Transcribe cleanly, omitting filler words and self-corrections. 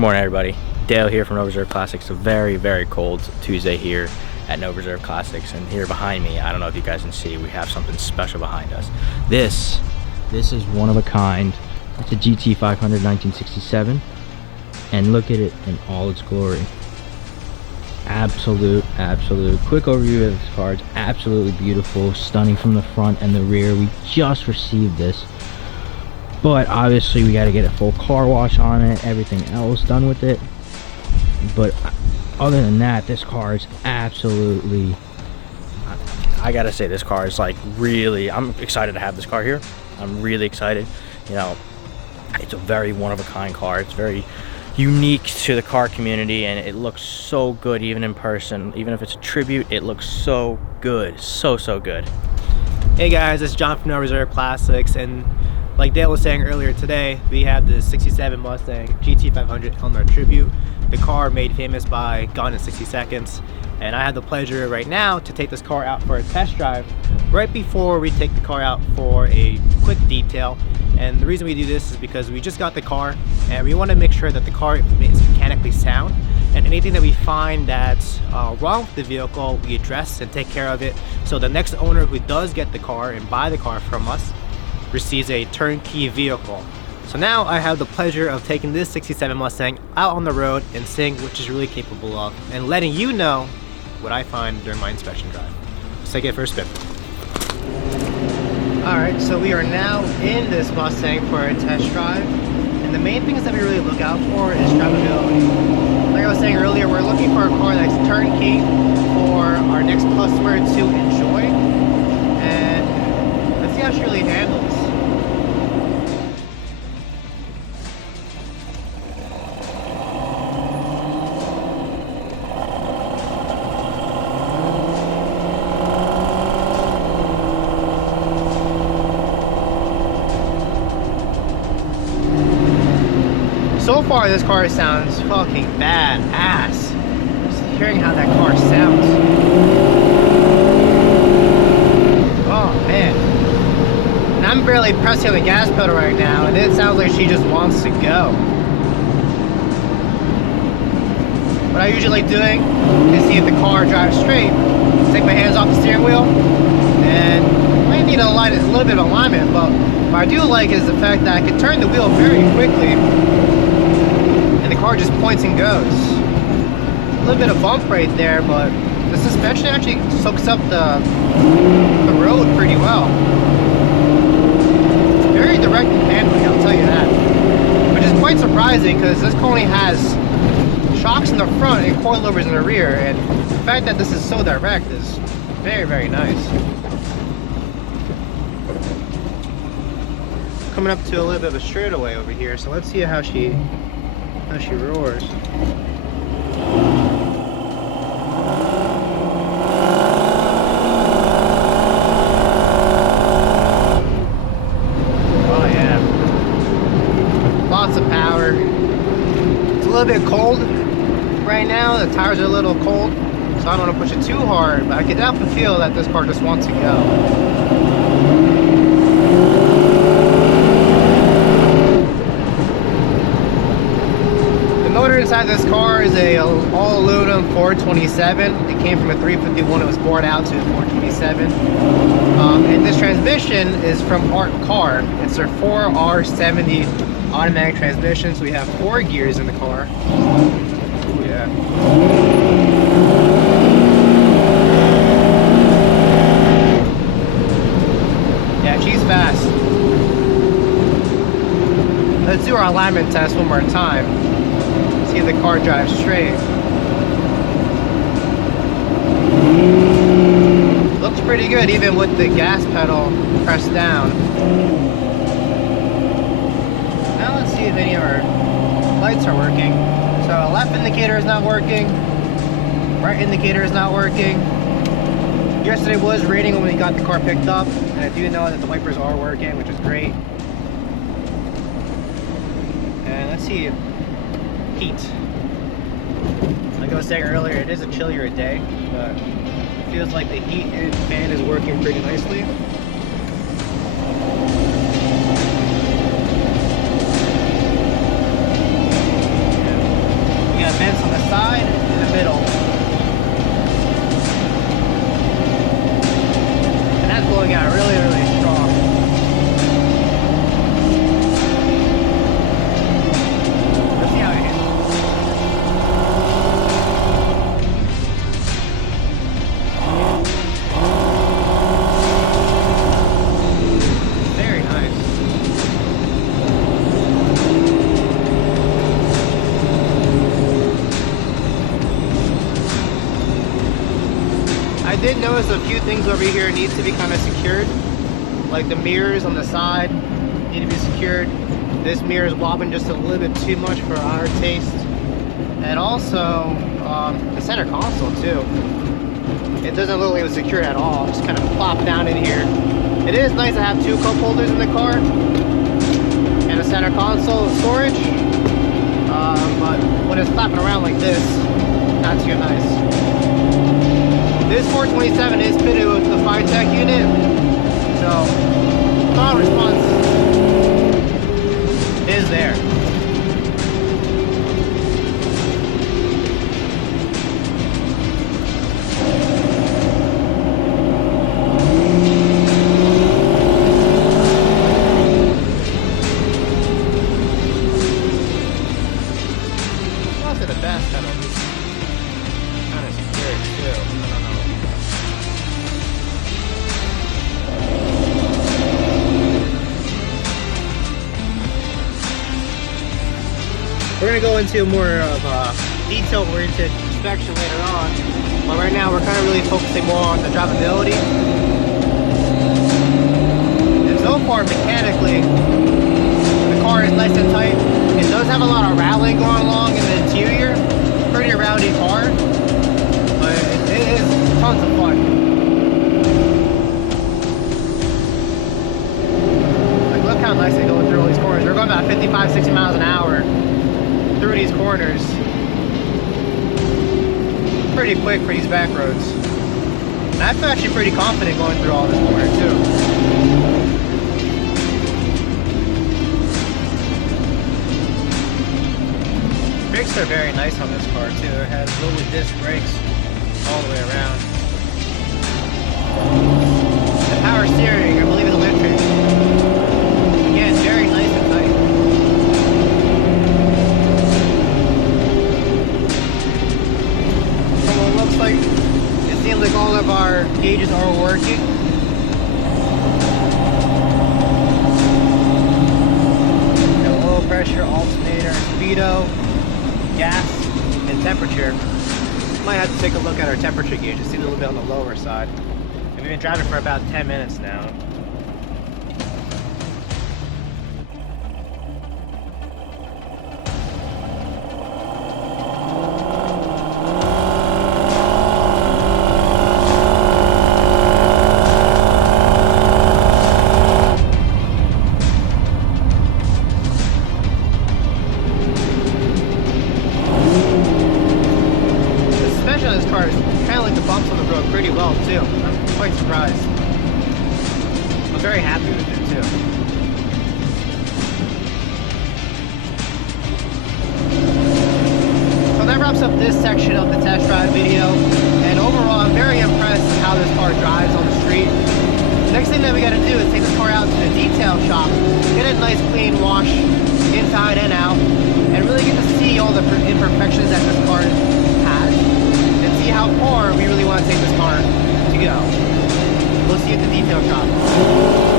morning, everybody. Dale here from No Reserve Classics. A very cold Tuesday here at No Reserve Classics, and here behind me, I don't know if you guys can see, we have something special behind us. This is one of a kind. It's a GT500 1967, and look at it in all its glory. Absolute quick overview of this car. It's absolutely beautiful, stunning from the front and the rear. We just received this, but obviously we got to get a full car wash on it, everything else done with it. But other than that, this car is absolutely, I gotta say, this car is like really, I'm excited to have this car here. I'm really excited. You know, it's a very one-of-a-kind car. It's very unique to the car community, and it looks so good even in person. Even if it's a tribute, it looks so good, so good. Hey guys, it's John from No Reserve Classics, and like Dale was saying earlier today, we have the 67 Mustang GT500 on our tribute. The car made famous by Gone in 60 Seconds, and I had the pleasure right now to take this car out for a test drive right before we take the car out for a quick detail. And the reason we do this is because we just got the car and we want to make sure that the car is mechanically sound, and anything that we find that's wrong with the vehicle, we address and take care of it, so the next owner who does get the car and buy the car from us receives a turnkey vehicle. So now I have the pleasure of taking this 67 Mustang out on the road and seeing what it's really capable of, and letting you know what I find during my inspection drive. Let's take it for a spin. Alright, so we are now in this Mustang for a test drive, and the main things that we really look out for is drivability. Like I was saying earlier, we're looking for a car that's turnkey for our next customer to enjoy, and let's see how she really handles. So far, this car sounds fucking badass. Just hearing how that car sounds. Oh man. And I'm barely pressing the gas pedal right now, and it sounds like she just wants to go. What I usually like doing is see if the car drives straight, take my hands off the steering wheel, and I might need a little bit of alignment, but what I do like is the fact that I can turn the wheel very quickly. The car just points and goes. A little bit of bump right there, but the suspension actually soaks up the road pretty well. It's very direct handling, I'll tell you that. Which is quite surprising, because this car only has shocks in the front and coilovers in the rear, and the fact that this is so direct is very nice. Coming up to a little bit of a straightaway over here, so let's see how she roars. Oh yeah. Lots of power. It's a little bit cold right now. The tires are a little cold, so I don't want to push it too hard, but I can definitely feel that this car just wants to go. Inside this car is a all aluminum 427. It came from a 351. It was bored out to a 427. And this transmission is from Art Car. It's their 4R70 automatic transmission. So we have 4 gears in the car. Oh, yeah. Yeah, she's fast. Let's do our alignment test one more time. See if the car drives straight. Looks pretty good even with the gas pedal pressed down. Now let's see if any of our lights are working. So left indicator is not working, right indicator is not working. Yesterday was raining when we got the car picked up, and I do know that the wipers are working, which is great. And let's see. Heat. Like I was saying earlier, it is a chillier day, but it feels like the heat and fan is working pretty nicely. Yeah. on the side, in the middle. And that's blowing out really, really strong. Let's see how it handles. Very nice. I did notice a few things over here needs to be kind of secured. Like the mirrors on the side need to be secured. This mirror is wobbling just a little bit too much for our taste. And also the center console too. It doesn't look like it was secured at all. Just kind of plopped down in here. It is nice to have two cup holders in the car and a center console storage. But when it's flapping around like this, not too nice. This 427 is fitted with the FiTech unit, so throttle response is there. Not the best pedal. Kind of secure too. I don't know. We're going to go into more of a detail-oriented inspection later on, but right now we're kind of really focusing more on the drivability. And so far, mechanically, the car is nice and tight. It does have a lot of rattling going along in the interior. Pretty rowdy car, but it is tons of fun. Like, look how nice they go through all these corners. We're going about 55, 60 miles an hour through these corners. Pretty quick for these back roads. And I'm actually pretty confident going through all this corner too. Brakes are very nice on this car too. It has little disc brakes all the way around. The power steering, I believe, is electric. Again, very nice and tight. Looks like it seems like all of our gauges are working. Got oil pressure, alternator, speedo, gas, and temperature. Might have to take a look at our temperature gauge to see a little bit on the lower side. And we've been driving for about 10 minutes now. Pretty well too. I'm quite surprised. I'm very happy with it too. So that wraps up this section of the test drive video. And overall, I'm very impressed with how this car drives on the street. The next thing that we got to do is take this car out to the detail shop, get a nice clean wash inside and out, and really get to see all the imperfections that this car has, and see how far we really want to take this car to go. We'll see you at the detail shop.